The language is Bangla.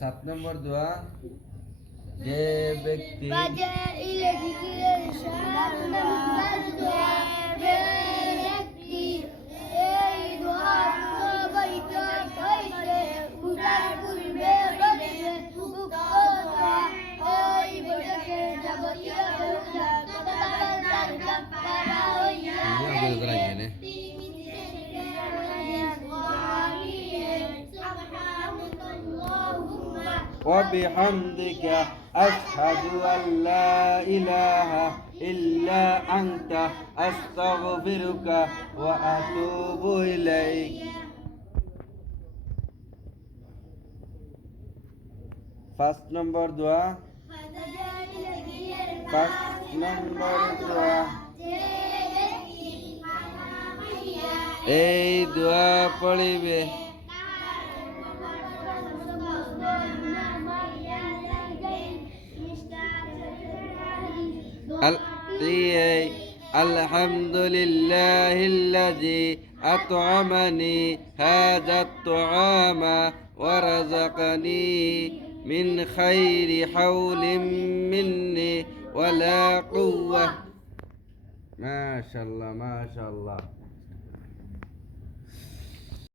সাত নম্বর দোয়া যে ব্যক্তি وبحمدك أشهد أن لا إله إلا أنت أستغفرك وأتوب إليك ফার্স্ট নম্বর দোয়া ফার্স্ট নম্বর দোয়া এই দোয়া পড়িবে الحمد لله الذي أطعمني هذا الطعام ورزقني من خير حول مني ولا قوة. ما شاء الله ما شاء الله.